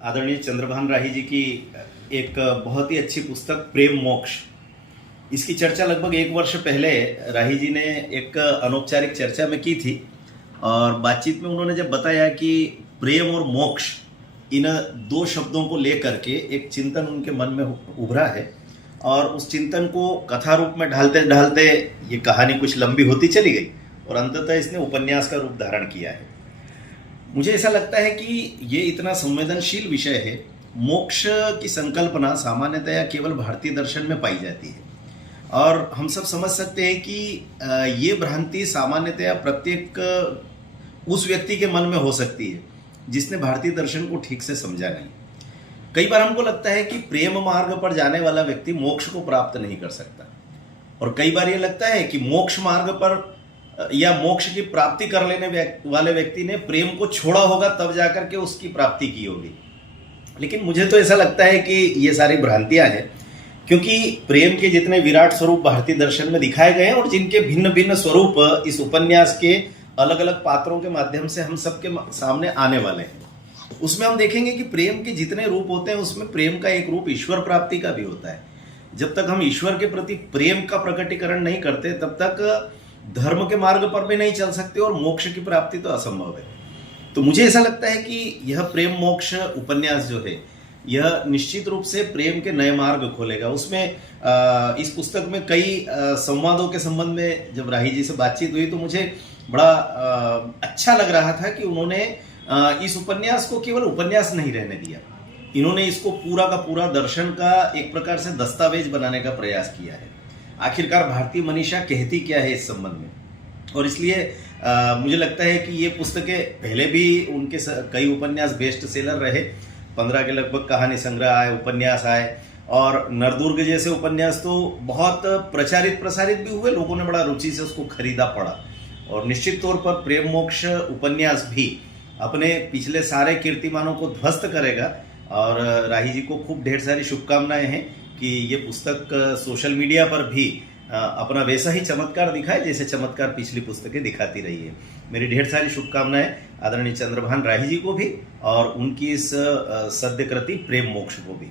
आदरणीय चंद्रभान राही जी की एक बहुत ही अच्छी पुस्तक प्रेम मोक्ष। इसकी चर्चा लगभग 1 वर्ष पहले राही जी ने एक अनौपचारिक चर्चा में की थी और बातचीत में उन्होंने जब बताया कि प्रेम और मोक्ष इन दो शब्दों को लेकर के एक चिंतन उनके मन में उभरा है और उस चिंतन को कथा रूप में ढालते ढालते ये कहानी कुछ लंबी होती चली गई और अंततः इसने उपन्यास का रूप धारण किया है। मुझे ऐसा लगता है कि ये इतना संवेदनशील विषय है। मोक्ष की संकल्पना सामान्यतया केवल भारतीय दर्शन में पाई जाती है और हम सब समझ सकते हैं कि ये भ्रांति सामान्यतया प्रत्येक उस व्यक्ति के मन में हो सकती है जिसने भारतीय दर्शन को ठीक से समझा नहीं। कई बार हमको लगता है कि प्रेम मार्ग पर जाने वाला व्यक्ति मोक्ष को प्राप्त नहीं कर सकता और कई बार ये लगता है कि मोक्ष मार्ग पर या मोक्ष की प्राप्ति कर लेने वाले व्यक्ति ने प्रेम को छोड़ा होगा तब जाकर के उसकी प्राप्ति की होगी। लेकिन मुझे तो ऐसा लगता है कि ये सारी भ्रांतियां हैं, क्योंकि प्रेम के जितने विराट स्वरूप भारतीय दर्शन में दिखाए गए हैं और जिनके भिन्न भिन्न स्वरूप इस उपन्यास के अलग अलग पात्रों के माध्यम से हम सबके सामने आने वाले हैं, उसमें हम देखेंगे कि प्रेम के जितने रूप होते हैं उसमें प्रेम का एक रूप ईश्वर प्राप्ति का भी होता है। जब तक हम ईश्वर के प्रति प्रेम का प्रकटीकरण नहीं करते तब तक धर्म के मार्ग पर भी नहीं चल सकते और मोक्ष की प्राप्ति तो असंभव है। तो मुझे ऐसा लगता है कि यह प्रेम मोक्ष उपन्यास जो है यह निश्चित रूप से प्रेम के नए मार्ग खोलेगा। उसमें इस पुस्तक में कई संवादों के संबंध में जब राही जी से बातचीत हुई तो मुझे बड़ा अच्छा लग रहा था कि उन्होंने इस उपन्यास को केवल उपन्यास नहीं रहने दिया, इन्होंने इसको पूरा का पूरा दर्शन का एक प्रकार से दस्तावेज बनाने का प्रयास किया है। आखिरकार भारतीय मनीषा कहती क्या है इस संबंध में, और इसलिए मुझे लगता है कि ये पुस्तकें पहले भी उनके कई उपन्यास बेस्ट सेलर रहे। 15 के लगभग कहानी संग्रह आए, उपन्यास आए और नरदुर्ग जैसे उपन्यास तो बहुत प्रचारित प्रसारित भी हुए, लोगों ने बड़ा रुचि से उसको खरीदा पढ़ा। और निश्चित तौर पर प्रेम मोक्ष उपन्यास भी अपने पिछले सारे कीर्तिमानों को ध्वस्त करेगा और राही जी को खूब ढेर सारी शुभकामनाएं हैं कि ये पुस्तक सोशल मीडिया पर भी अपना वैसा ही चमत्कार दिखाए जैसे चमत्कार पिछली पुस्तकें दिखाती रही है। मेरी ढेर सारी शुभकामनाएं आदरणीय चंद्रभान राही जी को भी और उनकी इस सद्य कृति प्रेम मोक्ष को भी।